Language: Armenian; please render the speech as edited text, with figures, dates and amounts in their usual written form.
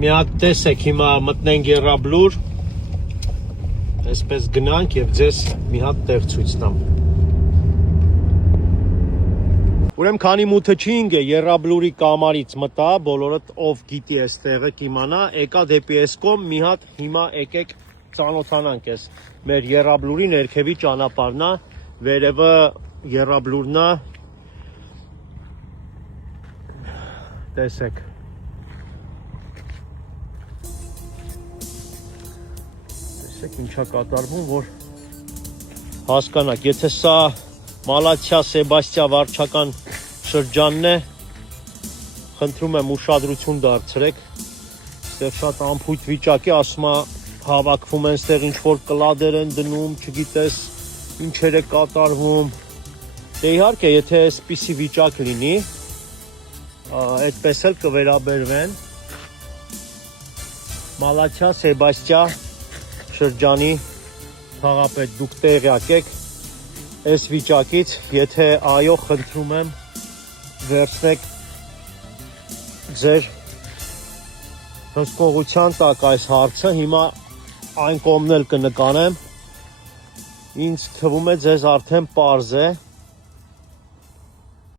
Մի հատ տեսեք հիմա մտնենք եռաբլուր, այսպես գնանք եւ ձեզ մի հատ տեղ ցույց տամ։ Ուրեմն քանի մութը չի ինգը եռաբլուրի կամարից մտա, բոլորդ ով գիտի այս տեղը կիմանա, եկա դեպի այս կողմ մի հատ հիմա եկեք ծանոթանանք այս մեր եռաբլուրի ներքևի ճանապարհն է, վերևը եռաբլուրն է։ Տեսեք։ Ինչա կատարվում, որ հասկանաք, եթե սա Մալաթիա Սեբաստիա վարչական շրջանն է, խնդրում եմ ուշադրություն դարձրեք, ստեղ շատ անփույթ վիճակ է, ասում է հավաքվում են ստեղ ինչ-որ կլադեր են դնում, չգիտես ինչեր է կատարվում, դե իհարկե, եթե այսպիսի վիճակ լինի, այդպես էլ կվերաբերվեն Մալաթիա Սեբաստիա շրջանի քաղաքապետ, դուք տեղյակ եք այս վիճակից, եթե այո, խնդրում եմ վերցնեք ձեր հսկողության տակ այս հարցը, հիմա այն կողմն էլ կնկանեմ, ինձ թվում է ձեզ արդեն պարզ է,